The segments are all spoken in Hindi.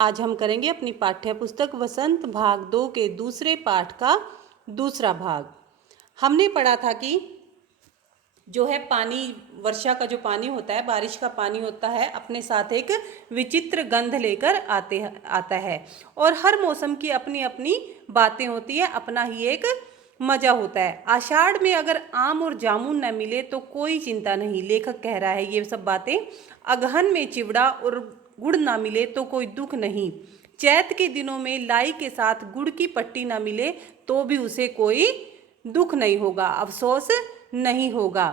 आज हम करेंगे अपनी पाठ्य पुस्तक वसंत भाग 2 के दूसरे पाठ का दूसरा भाग। हमने पढ़ा था कि जो है पानी, वर्षा का जो पानी होता है, बारिश का पानी होता है, अपने साथ एक विचित्र गंध लेकर आता है और हर मौसम की अपनी अपनी बातें होती है, अपना ही एक मजा होता है। आषाढ़ में अगर आम और जामुन न मिले तो कोई चिंता नहीं, लेखक कह रहा है ये सब बातें। अगहन में चिवड़ा और गुड़ ना मिले तो कोई दुख नहीं। चैत के दिनों में लाई के साथ गुड़ की पट्टी ना मिले तो भी उसे कोई दुख नहीं होगा, अफसोस नहीं होगा।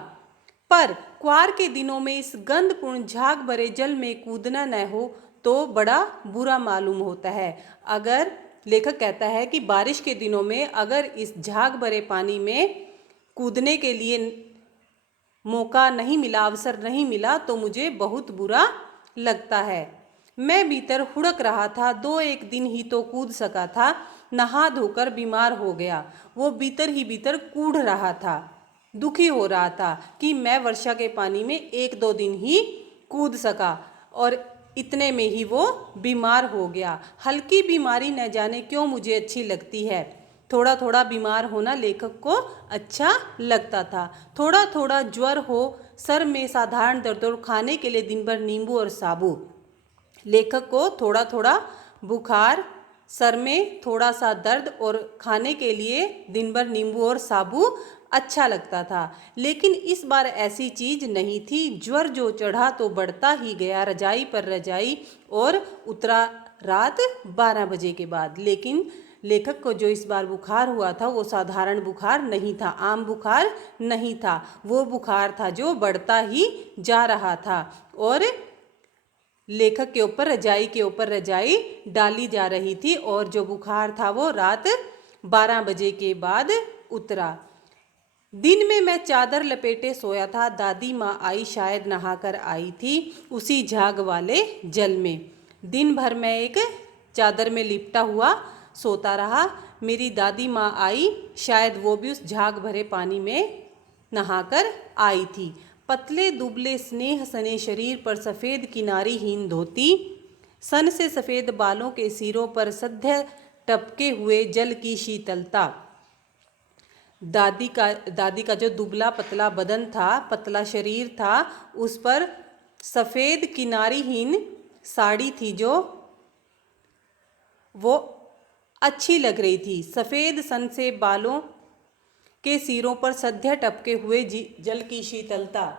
पर क्वार के दिनों में इस गंधपूर्ण झाग भरे जल में कूदना न हो तो बड़ा बुरा मालूम होता है। अगर लेखक कहता है कि बारिश के दिनों में अगर इस झाग भरे पानी में कूदने के लिए मौका नहीं मिला, अवसर नहीं मिला तो मुझे बहुत बुरा लगता है। मैं भीतर हुड़क रहा था, 2-1 दिन ही तो कूद सका था, नहा धोकर बीमार हो गया। वो भीतर ही भीतर कूढ़ रहा था, दुखी हो रहा था कि मैं वर्षा के पानी में 1-2 दिन ही कूद सका और इतने में ही वो बीमार हो गया। हल्की बीमारी न जाने क्यों मुझे अच्छी लगती है। थोड़ा थोड़ा बीमार होना लेखक को अच्छा लगता था। थोड़ा थोड़ा ज्वर हो, सर में साधारण दर्द और खाने के लिए दिन भर नींबू और साबु। लेखक को थोड़ा थोड़ा बुखार, सर में थोड़ा सा दर्द और खाने के लिए दिन भर नींबू और साबु अच्छा लगता था। लेकिन इस बार ऐसी चीज नहीं थी। ज्वर जो चढ़ा तो बढ़ता ही गया, रजाई पर रजाई, और उतरा रात 12 बजे के बाद। लेकिन लेखक को जो इस बार बुखार हुआ था वो साधारण बुखार नहीं था, आम बुखार नहीं था। वो बुखार था जो बढ़ता ही जा रहा था और लेखक के ऊपर रजाई डाली जा रही थी और जो बुखार था वो रात 12 बजे के बाद उतरा। दिन में मैं चादर लपेटे सोया था। दादी माँ आई, शायद नहाकर आई थी उसी झाग वाले जल में। दिन भर मैं एक चादर में लिपटा हुआ सोता रहा। मेरी दादी माँ आई, शायद वो भी उस झाग भरे पानी में नहाकर आई थी। पतले दुबले स्नेह सने शरीर पर सफ़ेद किनारीहीन धोती, सन से सफ़ेद बालों के सिरों पर सद्य टपके हुए जल की शीतलता। दादी का जो दुबला पतला बदन था, पतला शरीर था, उस पर सफ़ेद किनारीहीन साड़ी थी जो वो अच्छी लग रही थी। सफ़ेद सन से बालों के सिरों पर सद्य टपके हुए जल की शीतलता।